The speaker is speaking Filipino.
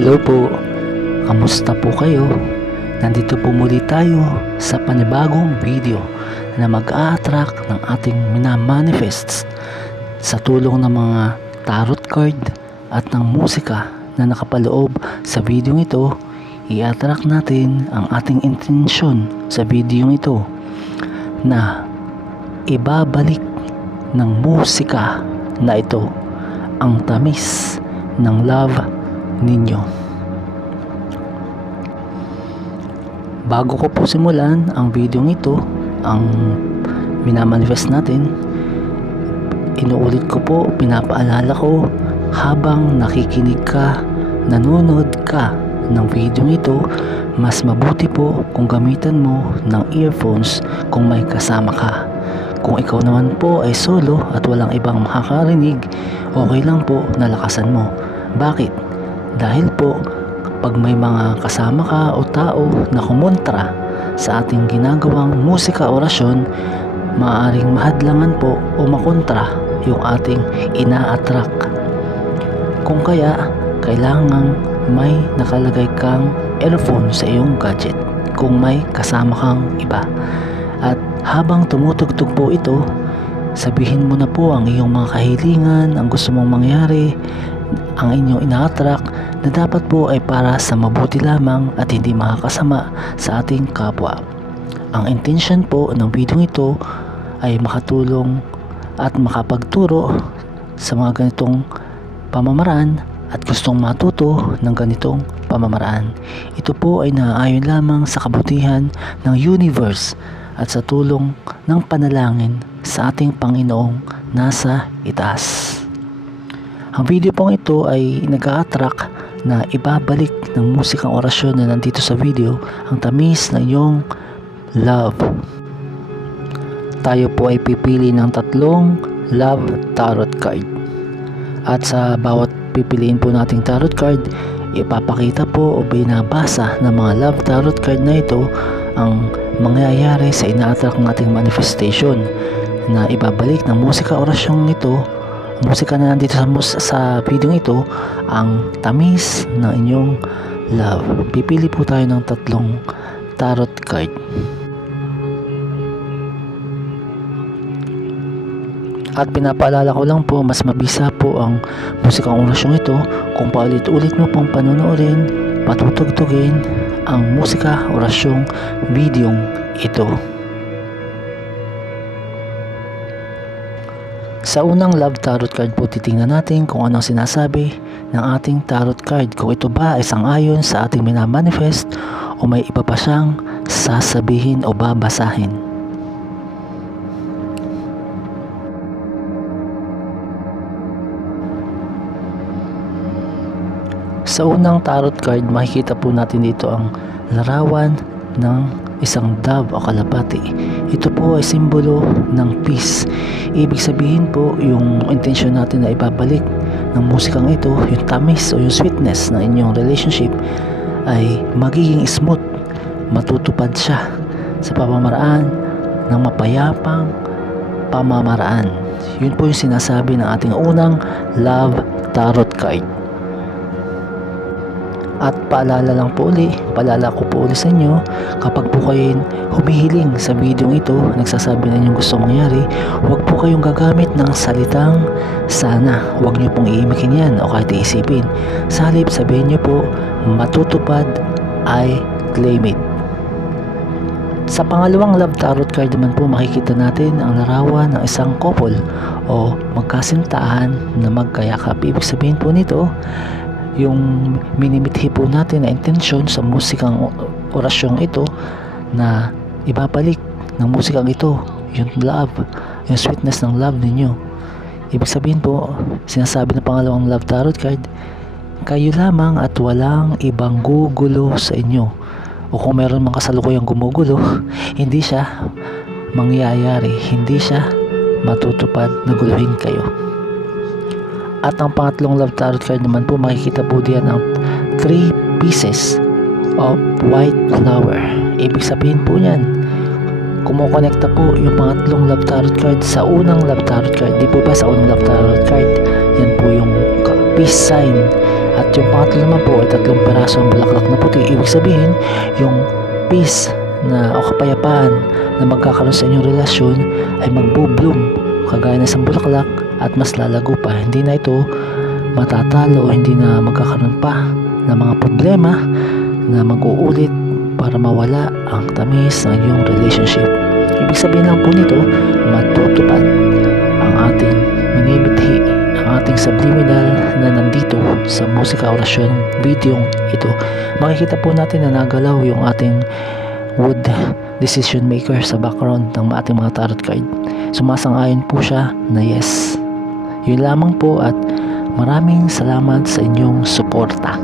Hello po, kamusta po kayo? Nandito po muli tayo sa panibagong video na mag-a-attract ng ating minamanifests sa tulong ng mga tarot card at ng musika na nakapaloob sa video ito. I-attract natin ang ating intensyon sa video ito na ibabalik ng musika na ito ang tamis ng love ninyo. Bago ko po simulan ang video ito, ang minamanifest natin, inuulit ko po, pinapaalala ko habang nakikinig ka, nanonood ka ng video ito, mas mabuti po kung gamitan mo ng earphones kung may kasama ka. Kung ikaw naman po ay solo at walang ibang makakarinig, okay lang po na lakasan mo. Bakit? Dahil po, pag may mga kasama ka o tao na kumontra sa ating ginagawang musika orasyon, maaaring mahadlangan po o makontra yung ating ina-attract. Kung kaya, kailangan may nakalagay kang earphone sa iyong gadget kung may kasama kang iba. At habang tumutugtog po ito, sabihin mo na po ang iyong mga kahilingan, ang gusto mong mangyari, ang inyong ina-attract na dapat po ay para sa mabuti lamang at hindi makakasama sa ating kapwa. Ang intention po ng video ito ay makatulong at makapagturo sa mga ganitong pamamaraan at gustong matuto ng ganitong pamamaraan. Ito po ay naaayon lamang sa kabutihan ng universe at sa tulong ng panalangin sa ating Panginoong nasa itaas. Ang video pong ito ay nag-a-attract na ibabalik ng musikang orasyon na nandito sa video ang tamis ng iyong love. Tayo po ay pipili ng 3 love tarot card. At sa bawat pipiliin po nating tarot card, ipapakita po o binabasa ng mga love tarot card na ito ang mangyayari sa ina-attract nating manifestation na ibabalik ng musika orasyong ito. Musika na nandito sa video ito ang tamis ng inyong love. Pipili po tayo ng 3 tarot card. At pinapaalala ko lang po, mas mabisa po ang musikang orasyong ito kung paulit-ulit mo pong panonoorin, patutugtugin ang musika orasyong videong ito. Sa unang love tarot card po, titingnan natin kung anong sinasabi ng ating tarot card. Kung ito ba ay sang-ayon sa ating minamanifest o may iba pa siyang sasabihin o babasahin. Sa unang tarot card, makikita po natin dito ang larawan ng isang dove o kalapati. Ito po ay simbolo ng peace. Ibig sabihin po, yung intention natin na ibabalik ng musikang ito, yung tamis o yung sweetness ng inyong relationship ay magiging smooth. Matutupad siya sa pamamaraan ng mapayapang pamamaraan. Yun po yung sinasabi ng ating unang love tarot card. At paalala ko po ulit sa inyo, kapag po kayo humihiling sa video ito, nagsasabi na inyong gusto mangyari, huwag po kayong gagamit ng salitang sana. Huwag nyo pong iimikin yan o kahit iisipin. Sa halip, sabihin nyo po, matutupad, I claim it. Sa pangalawang love tarot card naman po, makikita natin ang larawan ng isang couple o magkasintahan na magkayakap. Ibig sabihin po nito, yung minimithi po natin na intensyon sa musikang orasyong ito na ibabalik ng musikang ito, yung love, yung sweetness ng love ninyo. Ibig sabihin po, sinasabi ng pangalawang love tarot card, kayo lamang at walang ibang gugulo sa inyo. O kung meron mga kasalukuyang gumugulo, hindi siya mangyayari, hindi siya matutupad na guluhin kayo. At ang pangatlong love tarot card naman po, makikita po diyan ang 3 pieces of white flower. Ibig sabihin po niyan, kumukonekta po yung pangatlong love tarot card sa unang love tarot card. Di po ba sa unang love tarot card, yan po yung peace sign. At yung pangatlo naman po ay 3 peraso ang bulaklak na puti. Ibig sabihin, yung peace na o kapayapaan na magkakaroon sa inyong relasyon ay magbo-bloom kagaya ng isang bulaklak at mas lalago pa. Hindi na ito matatalo o hindi na magkakaroon pa ng mga problema na mag-uulit para mawala ang tamis ng inyong relationship. Ibig sabihin lang po nito, matutupad ang ating minimithi, ang ating subliminal na nandito sa musika orasyon video ito. Makikita po natin na nagalaw yung ating wood decision maker sa background ng ating mga tarot card. Sumasang-ayon po siya na yes. Yun lamang po at maraming salamat sa inyong suporta.